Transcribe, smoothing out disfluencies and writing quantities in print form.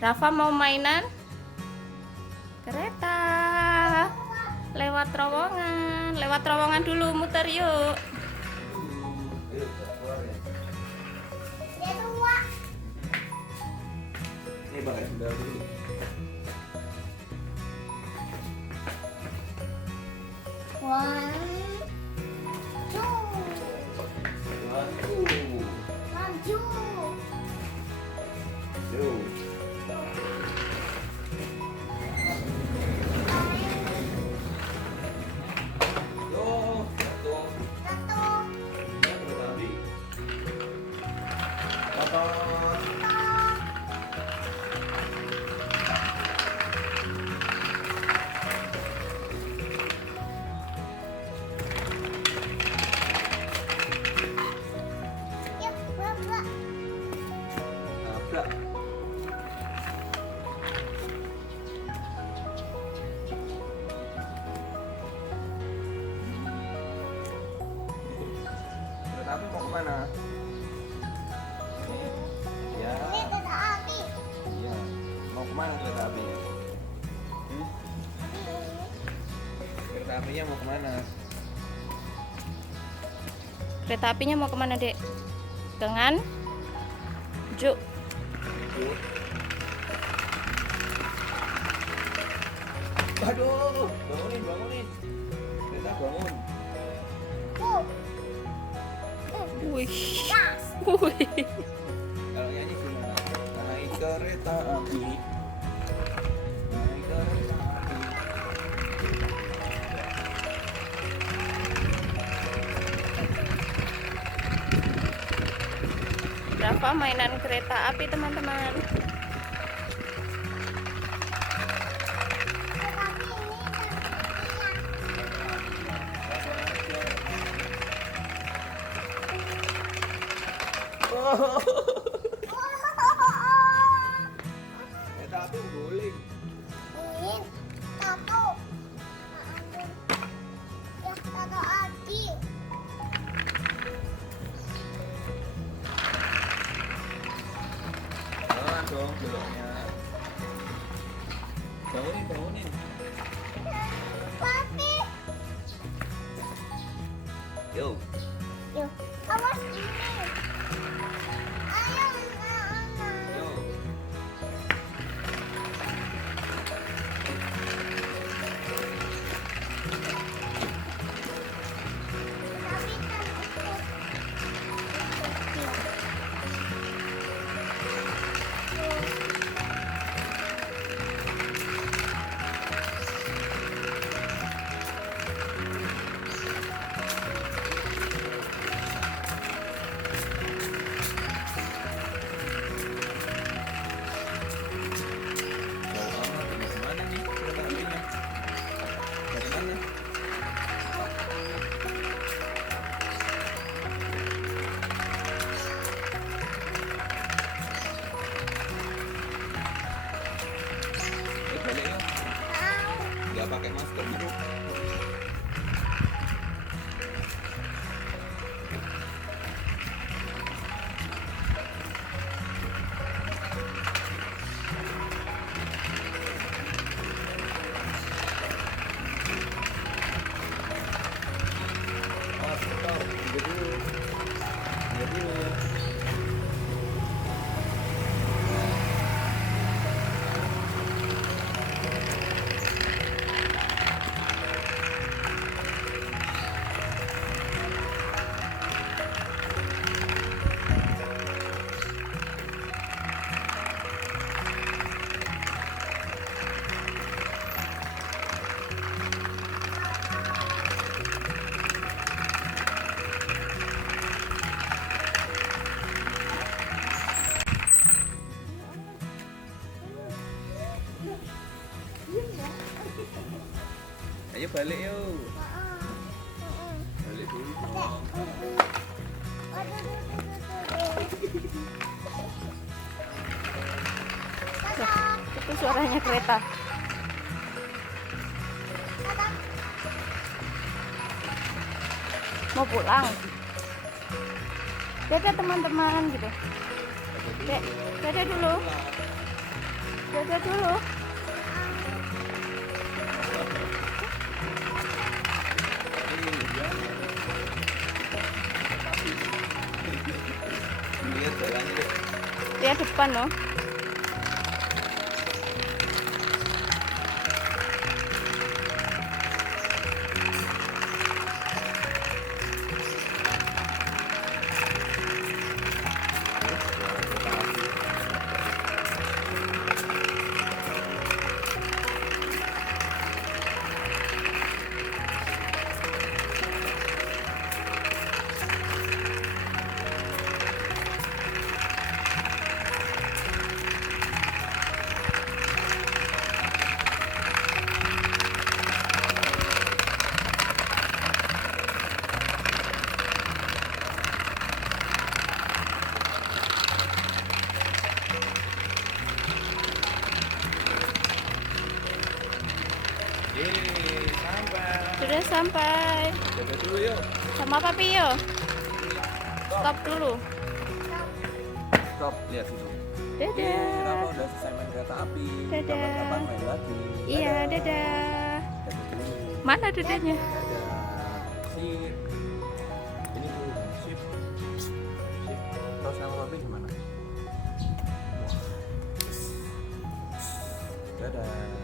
Rafa mau mainan kereta lewat terowongan dulu, muter yuk. Ayo, keluar ya. Ini pakai sendal dulu. One, two, Satu, one, two. dua. Yo, satu. Satu, Ya, berapa? Motor. yuk, berapa? Tabrak. Kereta api mau kemana? Ya, Ini kereta api. iya. Mau kemana kereta apinya? Kereta apinya mau kemana? Kereta apinya mau kemana, Dek? Dengan Juk. Yuk. Aduh, bangunin, bangunin. Kereta bangun. Tuh, Wih. gas. Wih. Kalau nyanyi gimana? Naik kereta api. Naik kereta api. Rafa mainan kereta api, teman-teman. Kereta api ini Oh, dan kereta api guling. ini satu. Ya, kereta api. Jangan dong beloknya. Bangunin, bangunin. Papi. Yo. Yuk, awas ini. Ayo, anak-anak. Yo. Tapi kan ikut. Jauh amat. Mau kemana nih kereta apinya? Dari mana? Balik yuk. Nggak pakai masker gitu. Oh, stop. Jadi dulu. Jadi dulu. Ayo balik yuk. Balik dulu dong. Itu suaranya kereta. Mau pulang. Dadah teman-teman gitu. Dek, dadah dulu. Dadah dulu. Lihat jalannya deh. Lihat depan loh. Sampai. Sudah sampai. Dadah dulu yuk. Sama papi yo. Stop dulu. Stop, lihat situ. Dadah. Rafa udah selesai main kereta api. Dadah. Kapan-kapan main lagi. Iya, dadah. Dadah dulu. Mana dadanya? Dadah. Sip. Ini tuh sip. Sip. Terus nama papi gimana? Dadah.